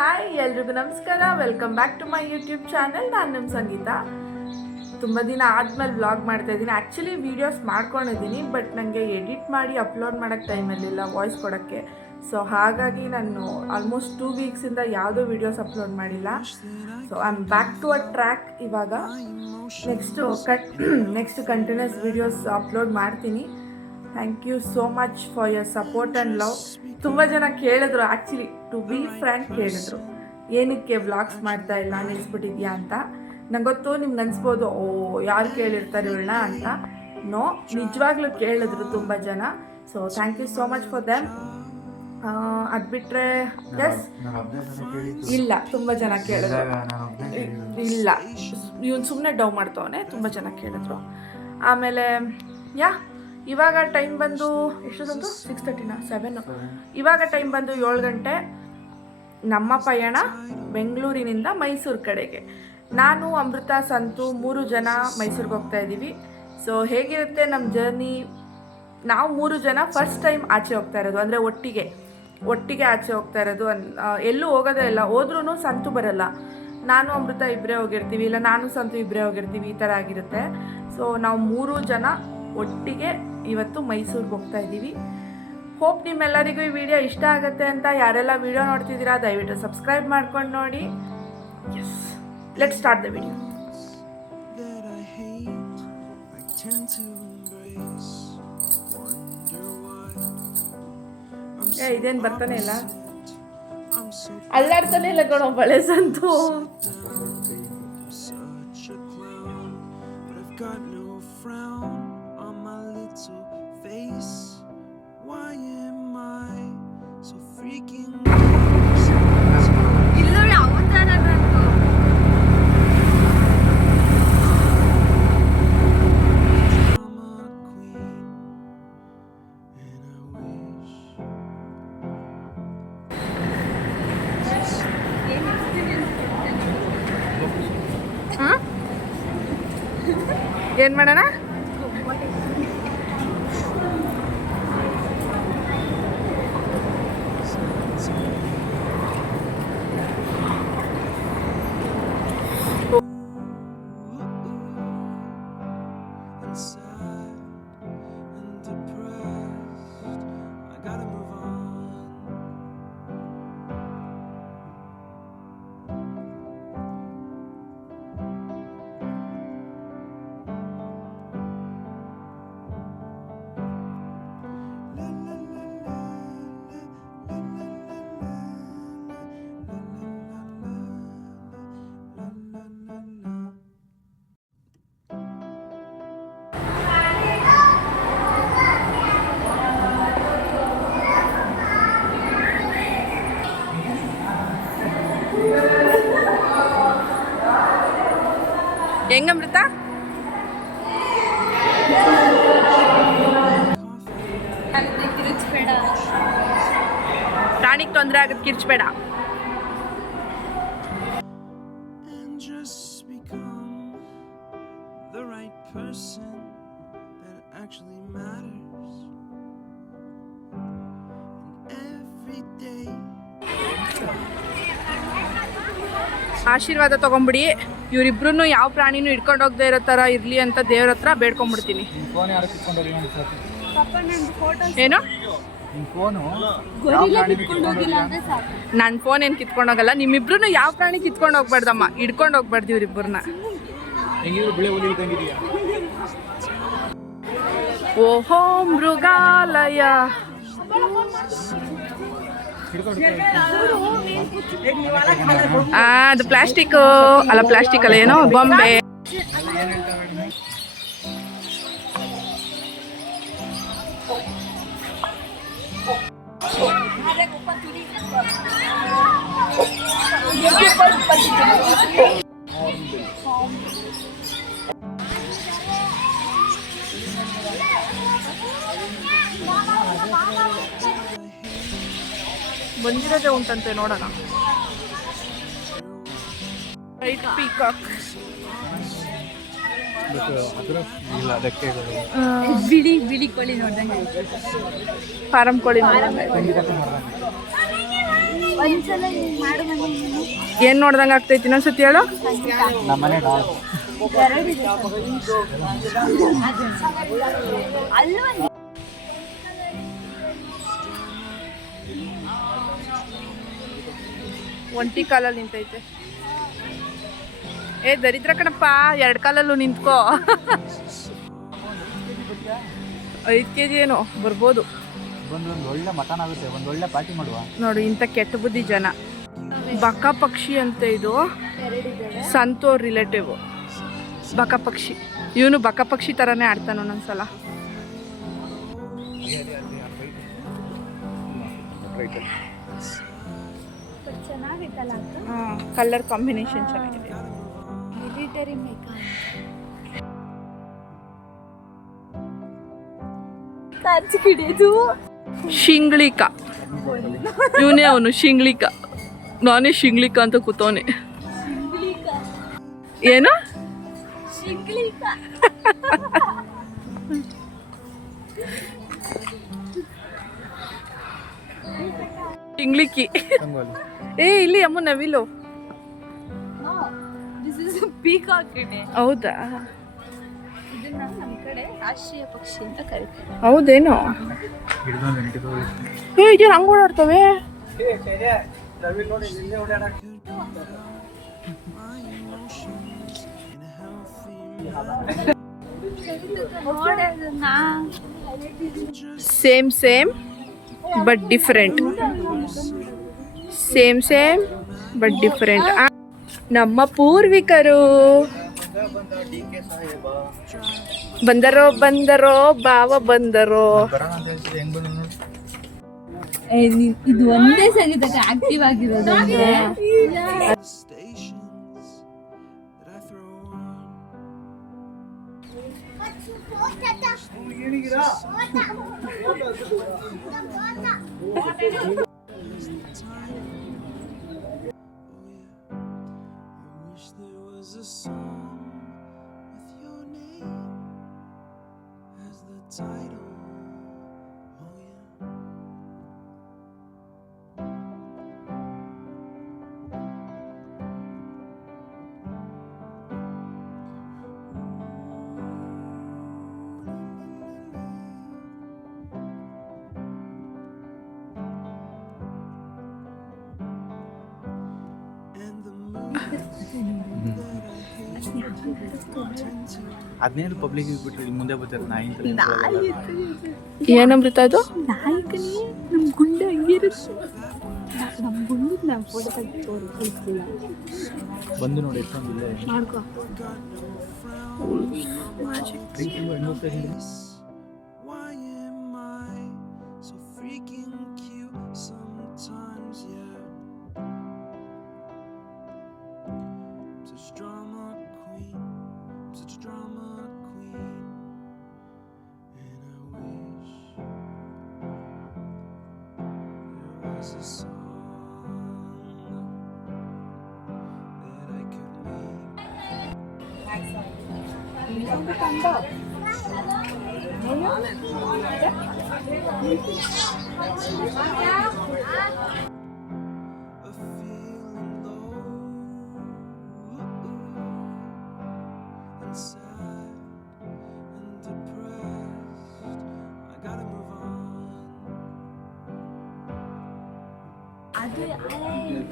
Hi ಎಲ್ರಿಗೂ ನಮಸ್ಕಾರ, welcome back to my YouTube channel. ನಾನು ನಿಮ್ಮ ಸಂಗೀತ. ತುಂಬ ದಿನ ಆದಮೇಲೆ ವ್ಲಾಗ್ ಮಾಡ್ತಾಯಿದ್ದೀನಿ. ಆ್ಯಕ್ಚುಲಿ ವೀಡಿಯೋಸ್ ಮಾಡ್ಕೊಂಡಿದ್ದೀನಿ, ಬಟ್ ನನಗೆ ಎಡಿಟ್ ಮಾಡಿ ಅಪ್ಲೋಡ್ ಮಾಡೋಕ್ಕೆ ಟೈಮ್ ಇರಲಿಲ್ಲ, ವಾಯ್ಸ್ ಕೊಡೋಕ್ಕೆ. ಸೊ ಹಾಗಾಗಿ ನಾನು ಆಲ್ಮೋಸ್ಟ್ 2 ವೀಕ್ಸಿಂದ ಯಾವುದೋ ವೀಡಿಯೋಸ್ ಅಪ್ಲೋಡ್ ಮಾಡಿಲ್ಲ. So I am back to a track ಇವಾಗ. ನೆಕ್ಸ್ಟ್ ಕಂಟಿನ್ಯೂಸ್ ವೀಡಿಯೋಸ್ ಅಪ್ಲೋಡ್ ಮಾಡ್ತೀನಿ. Thank you so much for your support and love. ತುಂಬ ಜನ ಕೇಳಿದ್ರು, ಆ್ಯಕ್ಚುಲಿ ಟು ಬಿ ಫ್ರ್ಯಾಂಕ್ ಕೇಳಿದ್ರು, ಏನಕ್ಕೆ ವ್ಲಾಗ್ಸ್ ಮಾಡ್ತಾ ಇಲ್ಲ, ನಿಲ್ಲಿಸ್ಬಿಟ್ಟಿದ್ಯಾ ಅಂತ. ನಂಗೆ ಗೊತ್ತು ನಿಮ್ಗೆ ಅನಿಸ್ಬೋದು, ಯಾರು ಕೇಳಿರ್ತಾರೆ ಇವಳನ್ನ ಅಂತ. ನೋ, ನಿಜವಾಗ್ಲೂ ಕೇಳಿದ್ರು ತುಂಬ ಜನ. So thank you so much for them. ಅದು ಬಿಟ್ಟರೆ ಎಸ್ ಇಲ್ಲ, ತುಂಬ ಜನ ಕೇಳಿದ್ರು. ಇಲ್ಲ, ಇವನು ಸುಮ್ಮನೆ ಡೌ ಮಾಡ್ತವನೆ, ತುಂಬ ಜನ ಕೇಳಿದ್ರು. ಆಮೇಲೆ ಇವಾಗ ಟೈಮ್ ಬಂದು ಎಷ್ಟೊಂದು 6:30 7. ಇವಾಗ ಟೈಮ್ ಬಂದು 7 ಗಂಟೆ. ನಮ್ಮ ಪಯಣ ಬೆಂಗಳೂರಿನಿಂದ ಮೈಸೂರು ಕಡೆಗೆ. ನಾನು, ಅಮೃತ, ಸಂತು 3 ಜನ ಮೈಸೂರಿಗೆ ಹೋಗ್ತಾ ಇದ್ದೀವಿ. ಸೊ ಹೇಗಿರುತ್ತೆ ನಮ್ಮ ಜರ್ನಿ? ನಾವು 3 ಜನ ಫಸ್ಟ್ ಟೈಮ್ ಆಚೆ ಹೋಗ್ತಾ ಇರೋದು, ಅಂದರೆ ಒಟ್ಟಿಗೆ ಆಚೆ ಹೋಗ್ತಾ ಇರೋದು. ಎಲ್ಲೂ ಹೋಗೋದೇ ಇಲ್ಲ. ಹೋದ್ರೂ ಸಂತು ಬರಲ್ಲ. ನಾನು ಅಮೃತ ಇಬ್ಬರೇ ಹೋಗಿರ್ತೀವಿ, ಇಲ್ಲ ನಾನು ಸಂತು ಇಬ್ಬರೇ ಹೋಗಿರ್ತೀವಿ, ಈ ಥರ ಆಗಿರುತ್ತೆ. ಸೊ ನಾವು 3 ಜನ ಒಟ್ಟಿಗೆ ಇವತ್ತು ಮೈಸೂರಿಗೆ ಹೋಗ್ತಾ ಇದ್ದೀವಿ. ಹೋಪ್ ನಿಮ್ಮೆಲ್ಲರಿಗೂ ಈ ವಿಡಿಯೋ ಇಷ್ಟ ಆಗುತ್ತೆ ಅಂತ. ಯಾರೆಲ್ಲ ವಿಡಿಯೋ ನೋಡ್ತಿದ್ದೀರಾ ದಯವಿಟ್ಟು ಸಬ್ಸ್ಕ್ರೈಬ್ ಮಾಡ್ಕೊಂಡು ನೋಡಿ. Yes, let's start the video. ಇದೇನು ಬರ್ತಾನೆ ಇಲ್ಲ, ಅಲ್ಲಾಡ್ತಾನೆ ಇಲ್ಲ ಕಣೋ ಬಳೆ ಸಂತು. ಏನು ಮಾಡೋಣ? ಹೆಂಗಮೃತ? ಪ್ರಾಣಿಗೆ ತೊಂದರೆ ಆಗುತ್ತೆ, ಕಿರ್ಚ್ಬೇಡ. ಆಶೀರ್ವಾದ ತಗೊಂಬಿಡಿ. ಇವರಿಬ್ರು ಯಾವ ಪ್ರಾಣಿನೂ ಹಿಡ್ಕೊಂಡು ಹೋಗದೆ ಇರೋ ಥರ ಇರಲಿ ಅಂತ ದೇವ್ರ ಹತ್ರ ಬೇಡ್ಕೊಂಡ್ಬಿಡ್ತೀನಿ. ಏನು? ನನ್ನ ಫೋನ್ ಏನು ಕಿತ್ಕೊಂಡೋಗಲ್ಲ. ನಿಮ್ಮಿಬ್ರು ಯಾವ ಪ್ರಾಣಿ ಕಿತ್ಕೊಂಡು ಹೋಗ್ಬಾರ್ದಮ್ಮ, ಹಿಡ್ಕೊಂಡು ಹೋಗ್ಬಾರ್ದು ಇವ್ರಿಬ್ಬರನ್ನ. ಓಹೋ ಮೃಗಾಲಯ. ಅದು ಪ್ಲಾಸ್ಟಿಕ್ ಅಲ್ಲ, ಪ್ಲಾಸ್ಟಿಕ್ ಅಲ್ಲ, ಏನೋ ಬೊಂಬೆ. ಬಂದಿರೋದೇ ಉಂಟಂತೆ, ನೋಡೋಣ. ವೈಟ್ ಪೀಕಾಕ್, ಬಿಳಿ ಬಿಳಿ ಕೋಳಿ ನೋಡ್ದಂಗೆ, ಫಾರಂ ಕೋಳಿ. ಒಂದ್ಸಲ ಮಾಡು ಮನೆ ಏನು ನೋಡ್ದಂಗೆ ಆಗ್ತೈತಿ ಇನ್ನೊಂದ್ಸತಿ ಹೇಳು. ಒಂಟಿ ಕಾಲಲ್ಲಿ ನಿಂತೈತೆ. ಏ ದರಿದ್ರ ಕಣಪ್ಪ, 2 ಕಾಲಲ್ಲೂ ನಿಂತ್ಕೋ. 5 kg ಏನೋ ಬರ್ಬೋದು. ಒಂದು ಒಳ್ಳೆ ಮಟನ್ ಆಗುತ್ತೆ, ಒಂದು ಒಳ್ಳೆ ಪಾರ್ಟಿ ಮಾಡುವ. ನೋಡಿ ಇಂಥ ಕೆಟ್ಟ ಬುದ್ಧಿ ಜನ. ಬಕ ಪಕ್ಷಿ ಅಂತ ಇದು, ಸಂತೋರ್ ರಿಲೇಟಿವ್ ಬಕ ಪಕ್ಷಿ. ಇವನು ಬಕ ಪಕ್ಷಿ ಥರನೇ ಆಡ್ತಾನೆ ಒಂದೊಂದ್ಸಲ. ಚೆನ್ನಾಗಿತ್ತಲ್ಲ ಹಾಂ, ಕಲರ್ ಕಾಂಬಿನೇಷನ್ ಚೆನ್ನಾಗಿದೆ. ಮಿಲಿಟರಿ ಮೇಕಪ್ ಶಿಂಗ್ಳಿಕ. ಇವನೇ ಅವನು ಶಿಂಗ್ಳಿಕ. ನಾನೇ ಶಿಂಗ್ಳಿಕ ಅಂತ ಕೂತವನೆ. ಏನು ಶಿಂಗ್ಳಿಕಿ. ಏ ಇಲ್ಲಿ ಅಮ್ಮ ನವಿಲು. ಹೌದಾ? ಇದನ್ನ ನಮ್ಮ ಕಡೆ ರಾಷ್ಟ್ರೀಯ ಪಕ್ಷಿ ಅಂತ ಕರೀತಾರೆ. ಹೌದೇನೋ? ಏ ಇದೇನು ಹಂಗೆ ಓಡಾಡ್ತವೆ? Same but different. Same but different. ನಮ್ಮ ಪೂರ್ವಿಕರು ಬಂದರೋ ಬಾವ ಬಂದರೋ. ಇದು ಒಂದೇ ಸಂಗೀತಕ್ಕೆ ಆಕ್ಟಿವ್ ಆಗಿರೋದು ಅಂದ್ರೆ ಅದನ್ನೇನು ಪಬ್ಲಿಕ್ ಬಿಟ್ರೆ ಇಲ್ಲಿ ಮುಂದೆ ಬರ್ತಾರೆ ನಾಯಿ. ಏನಮೃತ ಅದು? ನಾಯಕನೇ ನಮ್ಮ ಗುಂಡ ಹಂಗಿರುತ್ತೆ. ನಮ್ಮ ಗುಂಡು ನಾವು ಫೋಟೋ ತೆಗೆದು ಬಂದು ನೋಡಿ ಎಷ್ಟೊಂದಿಲ್ಲ ಮಾಡ್ಕೊ.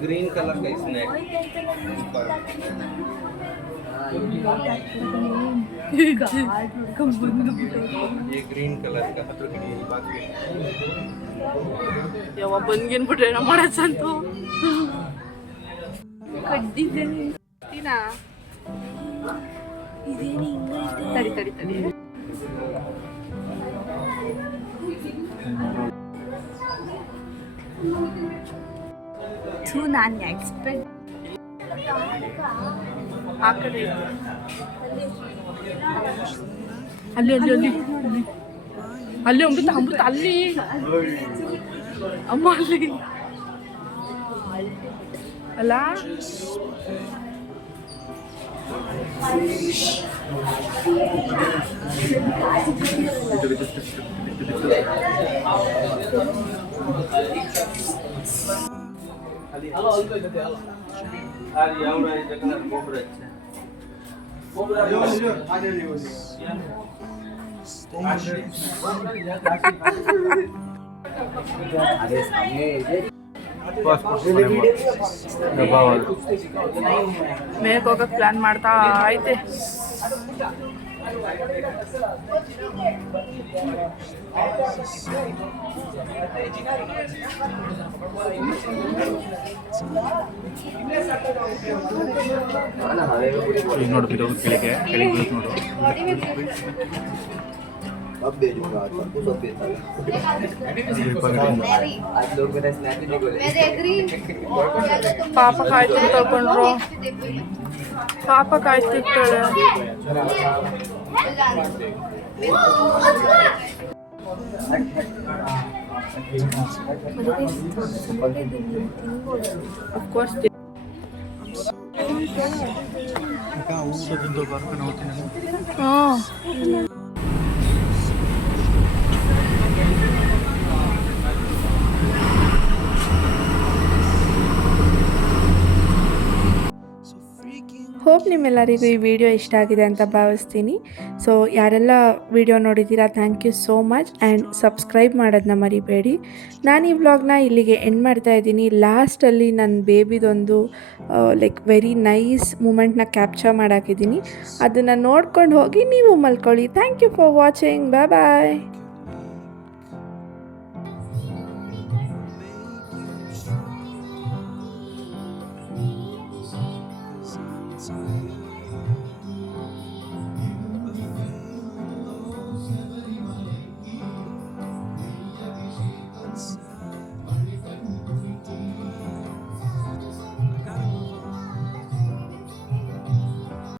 ग्रीन कलर का स्नैक ये ग्रीन कलर का ಯಾವ ಬಂದ್ಗೇನ್ ಬಿಟ್ರೆ ಏನೋ ಮಾಡಚ್ಚಂತು ಕಡ್ಡಿದ್ದೇನೆ. ತಡಿ ತಡಿ ತಡಿ. ನಾನು ಎಕ್ಸ್ಪೆಕ್ಟ್ ಆ ಕಡೆ ಅಲ್ಲಿ ಅಲ್ಲಿ ಅಲ್ಲಿ ಅಲ್ಲಿ ಅಮೃತ ಅಮೃತ ಅಲ್ಲಿ ಅಮ್ಮ ಅಲ್ಲಿ ಅಲ್ಲ ಮೇಲ್ಗೆ ಹೋಗಕ್ಕೆ ಪ್ಲ್ಯಾನ್ ಮಾಡ್ತಾ ಐತೆ. ಈಗ ನೋಡು ಬಿಡೋದು ಕೆಳಗೆ ಕೆಳಗೆ ನೋಡು. ಪಾಪ ಕಾಯ್ತು ತಗೊಂಡ್ರು, ಪಾಪ ಕಾಯ್ತಿರ್ತಾಳೆ. ಅಫ್ಕೋರ್ಸ್ ಊಟದಿಂದ ಬರ್ಕೊಂಡು ಹೋಗ್ತೀನಿ ನಾನು. ಹ್ಞೂ. ಹೋಪ್ ನಿಮ್ಮೆಲ್ಲರಿಗೂ ಈ ವಿಡಿಯೋ ಇಷ್ಟ ಆಗಿದೆ ಅಂತ ಭಾವಿಸ್ತೀನಿ. ಸೊ ಯಾರೆಲ್ಲ ವಿಡಿಯೋ ನೋಡಿದ್ದೀರಾ thank you so much and subscribe ಮಾಡೋದನ್ನ ಮರಿಬೇಡಿ. ನಾನು ಈ ವ್ಲಾಗ್ನ ಇಲ್ಲಿಗೆ ಎಂಡ್ ಮಾಡ್ತಾ ಇದ್ದೀನಿ. ಲಾಸ್ಟಲ್ಲಿ ನನ್ನ ಬೇಬಿದೊಂದು ಲೈಕ್ ವೆರಿ ನೈಸ್ ಮೂಮೆಂಟ್ನ ಕ್ಯಾಪ್ಚರ್ ಮಾಡಾಕಿದ್ದೀನಿ. ಅದನ್ನು ನೋಡ್ಕೊಂಡು ಹೋಗಿ ನೀವು ಮಲ್ಕೊಳ್ಳಿ. Thank you for watching. Bye bye.